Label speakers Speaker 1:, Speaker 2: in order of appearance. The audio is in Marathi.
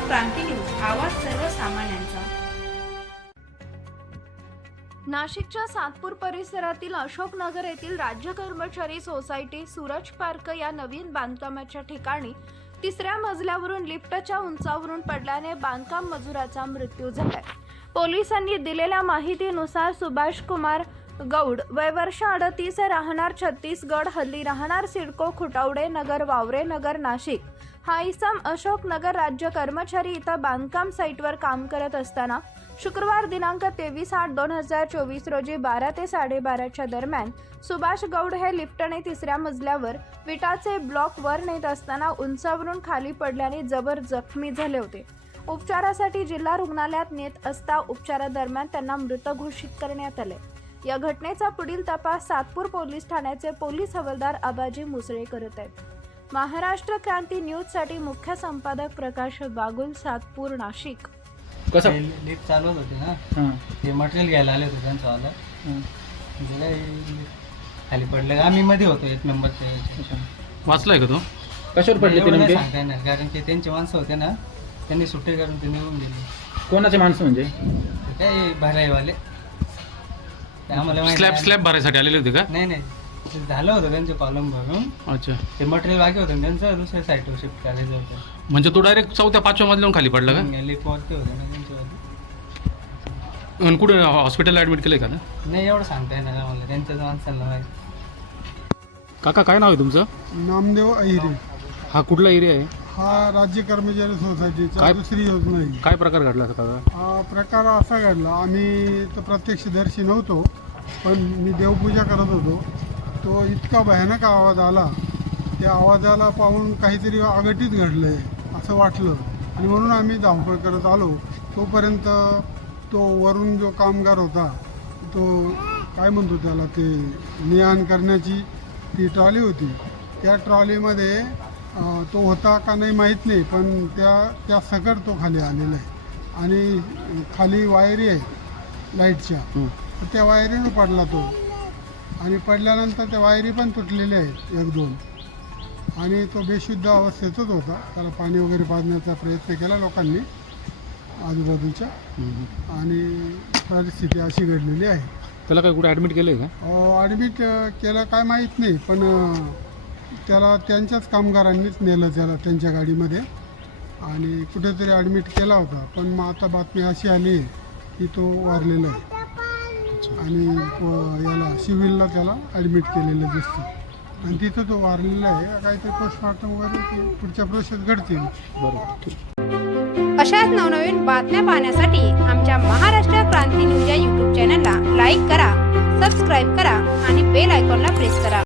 Speaker 1: क्रांती न्यूज, आवाज सर्वसामान्यांचा।
Speaker 2: नाशिकच्या सातपूर परिसरातील अशोकनगर येथील राज्य कर्मचारी सोसायटी सूरज पार्क या नवीन बांधकामाच्या ठिकाणी तिसऱ्या मजल्यावरून लिफ्टच्या उंचावरून पडल्याने बांधकाम मजुराचा मृत्यू झालाय। पोलिसांनी दिलेल्या माहितीनुसार सुभाष कुमार गौड, वय वर्ष 38, राहणार छत्तीसगड, हल्ली राहणार सिडको, खुटावडे नगर, वावरे नगर, नाशिक, हा इसम अशोकनगर राज्य कर्मचारी इथं बांधकाम साईटवर काम करत असताना शुक्रवार दिनांक 23/8/2024 रोजी 12 ते 12:30च्या दरम्यान सुभाष गौड हे लिफ्टने तिसऱ्या मजल्यावर विटाचे ब्लॉक वर नेत असताना उंचावरून खाली पडल्याने जबर जखमी झाले होते। उपचारासाठी जिल्हा रुग्णालयात नेत असता उपचारादरम्यान त्यांना मृत घोषित करण्यात आले। या घटनेचा पुढील तपास सातपूर पोलीस ठाण्याचे पोलीस हवालदार आबाजी मुसळे करत आहेत। महाराष्ट्र क्रांती न्यूज साठी मुख्य संपादक प्रकाश बागुल, सातपूर, नाशिक।
Speaker 3: कसं
Speaker 4: लिफ्ट चालवत होती ना,
Speaker 3: हां
Speaker 4: ते मटेरियल घ्यायला आले होते त्यांचं आलं म्हणजे काय खाली पडलं का आम्ही मध्ये होतो 1 नंबरच्या।
Speaker 3: वाचलाय का तो? कशावर पडले ते नेमके?
Speaker 4: सांगता येणार कारण की त्यांची माणसं होते ना, त्यांनी सुट्टी करून ते निघून गेले।
Speaker 3: कोणाचे माणसं म्हणजे?
Speaker 4: ते काय भराईवाले ते आम्हाला माहिती नाही.
Speaker 3: स्लॅब भरायसाठी आलेले होते का?
Speaker 4: नाही ते झालं होतं त्यांचे कॉलम भरून,
Speaker 3: अच्छा,
Speaker 4: ते मटेरियल बाकी होतं ना त्यांचं, दुसऱ्या साईडवर शिफ्ट करायचं होतं।
Speaker 3: म्हणजे तो डायरेक्ट 4थ्या-5व्या मजल्यावरून खाली पडला का?
Speaker 4: लिफ्टवरती होते ना त्यांच्यावरती।
Speaker 3: आणि कुठे हॉस्पिटलला ॲडमिट केलंय का?
Speaker 4: नाही एवढं सांगता येणार आम्हाला, त्यांच्याच माणसांना माहिती।
Speaker 3: काका काय नाव आहे तुमचं?
Speaker 5: नामदेव अहिरे।
Speaker 3: हा कुठला एरिया आहे?
Speaker 5: हा राज्य कर्मचारी सोसायटीची
Speaker 3: काय-
Speaker 5: दुसरी योजना आहे।
Speaker 3: काय प्रकार घडला होता काका?
Speaker 5: हा प्रकार असा घडला, आम्ही तर प्रत्यक्षदर्शी नव्हतो, पण मी देवपूजा करत होतो। तो इतका भयानक आवाज आला, त्या आवाजाला पाहून काहीतरी अघटित घडलं आहे असं वाटलं आणि म्हणून आम्ही धावपळ करत आलो। तोपर्यंत तो वरून जो कामगार होता, तो काय म्हणतो त्याला, ते ने-आण करण्याची ती ट्रॉली होती, त्या ट्रॉलीमध्ये तो होता का नाही माहीत नाही, पण त्या सकट तो खाली आलेला आहे आणि खाली वायरी आहे लाईटच्या, तर त्या वायरीनं पडला तो आणि पडल्यानंतर त्या वायरी पण तुटलेल्या आहेत 1-2 आणि तो बेशुद्ध अवस्थेतच होता। त्याला पाणी वगैरे पाजण्याचा प्रयत्न केला लोकांनी आजूबाजूच्या आणि परिस्थिती अशी घडलेली आहे।
Speaker 3: त्याला काय कुठे ॲडमिट केलं आहे का?
Speaker 5: ॲडमिट केलं काय माहीत नाही, पण त्याला त्यांच्याच कामगारांनीच नेलं त्याला त्यांच्या गाडीमध्ये आणि कुठेतरी ॲडमिट केला होता, पण मग आता बातमी अशी आली आहे की तो वारलेला आहे आणि याला सिव्हिलला त्याला ॲडमिट केलेलं दिसतं आणि तिथं तो वारलेला आहे। काहीतरी पोस्टमॉर्टम वगैरे पुढच्या प्रोसेस घडतील।
Speaker 1: अशाच नवनवीन बातम्या पाहण्यासाठी आमच्या महाराष्ट्र क्रांती न्यूज या YouTube चॅनलला लाईक करा, सबस्क्राईब करा आणि बेल आयकॉनला प्रेस करा।